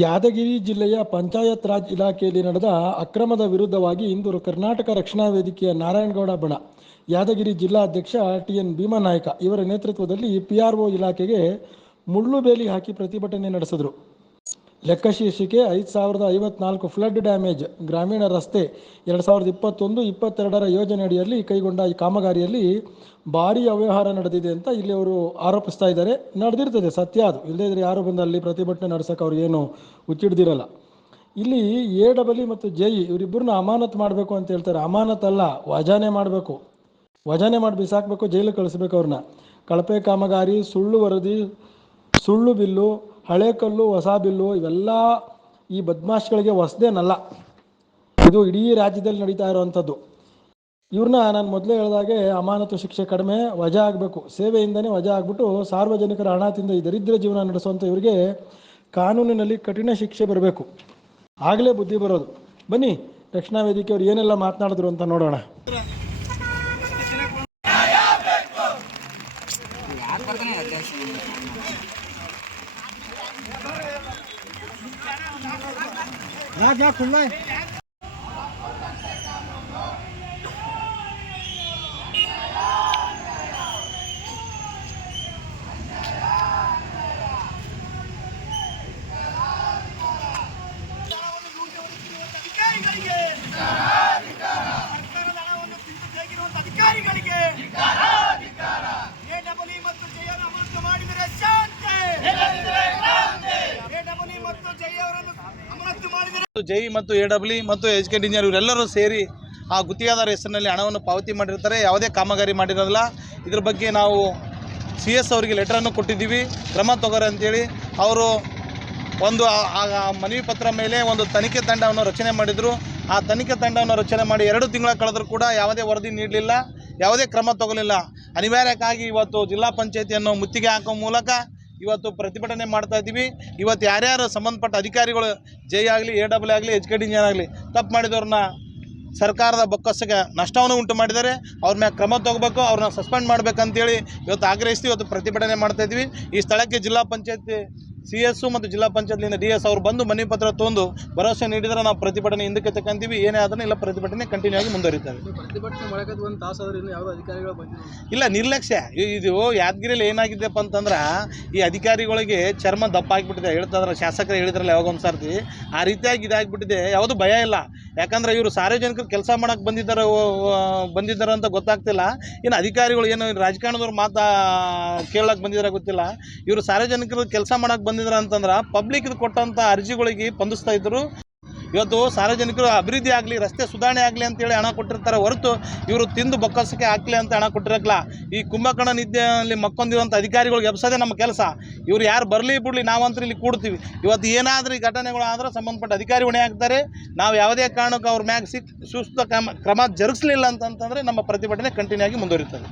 ಯಾದಗಿರಿ ಜಿಲ್ಲೆಯ ಪಂಚಾಯತ್ ರಾಜ್ ಇಲಾಖೆಯಲ್ಲಿ ನಡೆದ ಅಕ್ರಮದ ವಿರುದ್ಧವಾಗಿ ಇಂದು ಕರ್ನಾಟಕ ರಕ್ಷಣಾ ವೇದಿಕೆಯ ನಾರಾಯಣಗೌಡ ಬಣ ಯಾದಗಿರಿ ಜಿಲ್ಲಾಧ್ಯಕ್ಷ ಟಿ.ಎನ್. ಭೀಮನಾಯಕ ಇವರ ನೇತೃತ್ವದಲ್ಲಿ PRO ಇಲಾಖೆಗೆ ಮುಳ್ಳುಬೇಲಿ ಹಾಕಿ ಪ್ರತಿಭಟನೆ ನಡೆಸಿದರು. ಲೆಕ್ಕಶೀರ್ಷಿಕೆ 5054 ಫ್ಲಡ್ ಡ್ಯಾಮೇಜ್ ಗ್ರಾಮೀಣ ರಸ್ತೆ 2021-22ರ ಯೋಜನೆಯಡಿಯಲ್ಲಿ ಕೈಗೊಂಡ ಈ ಕಾಮಗಾರಿಯಲ್ಲಿ ಭಾರೀ ಅವ್ಯವಹಾರ ನಡೆದಿದೆ ಅಂತ ಇಲ್ಲಿ ಅವರು ಆರೋಪಿಸ್ತಾ ಇದ್ದಾರೆ. ನಡೆದಿರ್ತದೆ, ಸತ್ಯ ಅದು. ಇಲ್ಲದೇ ಇದ್ರೆ ಯಾರು ಬಂದು ಅಲ್ಲಿ ಪ್ರತಿಭಟನೆ ನಡೆಸೋಕೆ ಅವ್ರಿಗೇನು ಹುಚ್ಚಿಡ್ದಿರಲ್ಲ. ಇಲ್ಲಿ AEE ಮತ್ತು JE ಇವರಿಬ್ಬರನ್ನ ಅಮಾನತು ಮಾಡಬೇಕು ಅಂತ ಹೇಳ್ತಾರೆ. ಅಮಾನತಲ್ಲ, ವಜಾನೆ ಮಾಡಬೇಕು. ವಜಾನೆ ಮಾಡಿ ಬಿಸಾಕಬೇಕು, ಜೈಲಿಗೆ ಕಳಿಸ್ಬೇಕು ಅವ್ರನ್ನ. ಕಳಪೆ ಕಾಮಗಾರಿ, ಸುಳ್ಳು ವರದಿ, ಸುಳ್ಳು ಬಿಲ್ಲು, ಹಳೆ ಕಲ್ಲು, ಹೊಸ ಬಿಲ್ಲು ಇವೆಲ್ಲ ಈ ಬದ್ಮಾಷ್ಗಳಿಗೆ ಹೊಸದೇನಲ್ಲ. ಇದು ಇಡೀ ರಾಜ್ಯದಲ್ಲಿ ನಡೀತಾ ಇರುವಂಥದ್ದು. ಇವ್ರನ್ನ ನಾನು ಮೊದಲೇ ಹೇಳಿದಾಗೆ ಅಮಾನತು ಶಿಕ್ಷೆ ಕಡಿಮೆ, ವಜಾ ಆಗಬೇಕು. ಸೇವೆಯಿಂದನೇ ವಜಾ ಆಗಿಬಿಟ್ಟು ಸಾರ್ವಜನಿಕರ ಹಣ ತಿಂದ ಈ ದರಿದ್ರ ಜೀವನ ನಡೆಸುವಂಥ ಇವರಿಗೆ ಕಾನೂನಿನಲ್ಲಿ ಕಠಿಣ ಶಿಕ್ಷೆ ಬರಬೇಕು. ಆಗಲೇ ಬುದ್ಧಿ ಬರೋದು. ಬನ್ನಿ ರಕ್ಷಣಾ ವೇದಿಕೆ ಅವ್ರು ಏನೆಲ್ಲ ಮಾತನಾಡಿದ್ರು ಅಂತ ನೋಡೋಣ. JE ಮತ್ತು AEE ಮತ್ತು ಎಜುಕೇಟ್ ಇಂಜಿನಿಯರ್ ಇವರೆಲ್ಲರೂ ಸೇರಿ ಆ ಗುತ್ತಿಗೆದಾರ ಹೆಸರಿನಲ್ಲಿ ಹಣವನ್ನು ಪಾವತಿ ಮಾಡಿರ್ತಾರೆ. ಯಾವುದೇ ಕಾಮಗಾರಿ ಮಾಡಿರೋದಿಲ್ಲ. ಇದ್ರ ಬಗ್ಗೆ ನಾವು CS ಅವರಿಗೆ ಲೆಟರನ್ನು ಕೊಟ್ಟಿದ್ದೀವಿ, ಕ್ರಮ ತಗೋರಿ ಅಂತೇಳಿ. ಅವರು ಒಂದು ಮನವಿ ಪತ್ರ ಮೇಲೆ ಒಂದು ತನಿಖೆ ತಂಡವನ್ನು ರಚನೆ ಮಾಡಿದರು. ಆ ತನಿಖೆ ತಂಡವನ್ನು ರಚನೆ ಮಾಡಿ 2 ತಿಂಗಳ ಕಳೆದರೂ ಕೂಡ ಯಾವುದೇ ವರದಿ ನೀಡಲಿಲ್ಲ, ಯಾವುದೇ ಕ್ರಮ ತಗೊಳ್ಳಿಲ್ಲ. ಅನಿವಾರ್ಯಕ್ಕಾಗಿ ಇವತ್ತು ಜಿಲ್ಲಾ ಪಂಚಾಯತಿಯನ್ನು ಮುತ್ತಿಗೆ ಹಾಕೋ ಮೂಲಕ ಇವತ್ತು ಪ್ರತಿಭಟನೆ ಮಾಡ್ತಾ ಇದ್ದೀವಿ. ಇವತ್ತು ಯಾರ್ಯಾರು ಸಂಬಂಧಪಟ್ಟ ಅಧಿಕಾರಿಗಳು JE ಆಗಲಿ, AEE ಆಗಲಿ, ಎಜುಕೇಟ್ ಇಂಜಿನಿಯರ್ ಆಗಲಿ ತಪ್ಪು ಮಾಡಿದವ್ರನ್ನ ಸರ್ಕಾರದ ಬೊಕ್ಕಸಕ್ಕೆ ನಷ್ಟವನ್ನು ಉಂಟು ಮಾಡಿದ್ದಾರೆ. ಅವ್ರ ಮ್ಯಾಗ ಕ್ರಮ ತಗೋಬೇಕು, ಅವ್ರನ್ನ ಸಸ್ಪೆಂಡ್ ಮಾಡಬೇಕಂತೇಳಿ ಇವತ್ತು ಆಗ್ರಹಿಸ್ತೀವಿ. ಇವತ್ತು ಪ್ರತಿಭಟನೆ ಮಾಡ್ತಾ ಇದ್ವಿ. ಈ ಸ್ಥಳಕ್ಕೆ ಜಿಲ್ಲಾ ಪಂಚಾಯತ್ CS ಮತ್ತು ಜಿಲ್ಲಾ ಪಂಚಾಯತ್ಲಿಂದ DS ಅವರು ಬಂದು ಮನವಿ ಪತ್ರ ತೊಂದು ಭರವಸೆ ನೀಡಿದರೆ ನಾವು ಪ್ರತಿಭಟನೆ ಹಿಂದಕ್ಕೆ ತಕ್ಕಂತೀವಿ. ಏನೇ ಆದರೂ ಇಲ್ಲ, ಪ್ರತಿಭಟನೆ ಕಂಟಿನ್ಯೂ ಆಗಿ ಮುಂದುವರಿತಾರೆ. ಪ್ರತಿಭಟನೆ ಮಾಡೋಕೆ ಒಂದು ತಾಸಾದ್ರೂ ಇನ್ನೂ ಯಾವುದೋ ಅಧಿಕಾರಿಗಳು ಬಂದಿಲ್ಲ. ಇಲ್ಲ, ನಿರ್ಲಕ್ಷ್ಯ. ಇದು ಯಾದಗಿರಿಯಲ್ಲಿ ಏನಾಗಿದ್ದೆಪ್ಪ ಅಂತಂದ್ರೆ ಈ ಅಧಿಕಾರಿಗಳಿಗೆ ಚರ್ಮ ದಪ್ಪ ಆಗಿಬಿಟ್ಟಿದೆ. ಹೇಳ್ತಾದ್ರೆ ಶಾಸಕರು ಹೇಳಿದ್ರಲ್ಲ ಯಾವಾಗೊಂದು ಸರ್ತಿ, ಆ ರೀತಿಯಾಗಿ ಇದಾಗಿಬಿಟ್ಟಿದೆ. ಯಾವುದೂ ಭಯ ಇಲ್ಲ. ಯಾಕಂದರೆ ಇವರು ಸಾರ್ವಜನಿಕರು ಕೆಲಸ ಮಾಡೋಕ್ಕೆ ಬಂದಿದ್ದಾರೆ ಅಂತ ಗೊತ್ತಾಗ್ತಿಲ್ಲ. ಇನ್ನು ಅಧಿಕಾರಿಗಳು ಏನು ರಾಜಕಾರಣದವ್ರು ಕೇಳಕ್ಕೆ ಬಂದಿದ್ದಾರೆ ಗೊತ್ತಿಲ್ಲ. ಇವರು ಸಾರ್ವಜನಿಕರು ಕೆಲಸ ಮಾಡೋಕ್ಕೆ ಬಂದಿದ್ದಾರೆ ಅಂತಂದ್ರೆ ಪಬ್ಲಿಕ್ ಕೊಟ್ಟಂಥ ಅರ್ಜಿಗಳಿಗೆ ಸ್ಪಂದಿಸ್ತಾ ಇದ್ದರು. ಇವತ್ತು ಸಾರ್ವಜನಿಕರು ಅಭಿವೃದ್ಧಿ ಆಗಲಿ, ರಸ್ತೆ ಸುಧಾರಣೆ ಆಗಲಿ ಅಂತೇಳಿ ಹಣ ಕೊಟ್ಟಿರ್ತಾರೆ ಹೊರತು ಇವರು ತಿಂದು ಬೊಕ್ಕಸಕ್ಕೆ ಹಾಕಲಿ ಅಂತ ಹಣ ಕೊಟ್ಟಿರಲ್ಲ. ಈ ಕುಂಭಕರ್ಣ ನಿದ್ದೆಯಲ್ಲಿ ಮಕ್ಕೊಂದಿರುವಂಥ ಅಧಿಕಾರಿಗಳಿಗೆ ಎಬ್ಸೋದೇ ನಮ್ಮ ಕೆಲಸ. ಇವ್ರು ಯಾರು ಬರಲಿ ಬಿಡಲಿ, ನಾವಂತೂ ಇಲ್ಲಿ ಕೂಡ್ತೀವಿ. ಇವತ್ತು ಏನಾದರೂ ಈ ಘಟನೆಗಳು ಆದರೆ ಸಂಬಂಧಪಟ್ಟ ಅಧಿಕಾರಿ ಹೊಣೆ ಆಗ್ತಾರೆ. ನಾವು ಯಾವುದೇ ಕಾರಣಕ್ಕೆ ಅವ್ರ ಮ್ಯಾಗ ಸೂಕ್ತ ಕ್ರಮ ಜರುಗಿಸಲಿಲ್ಲ ಅಂತಂತಂದರೆ ನಮ್ಮ ಪ್ರತಿಭಟನೆ ಕಂಟಿನ್ಯೂ ಆಗಿ ಮುಂದುವರಿತದೆ.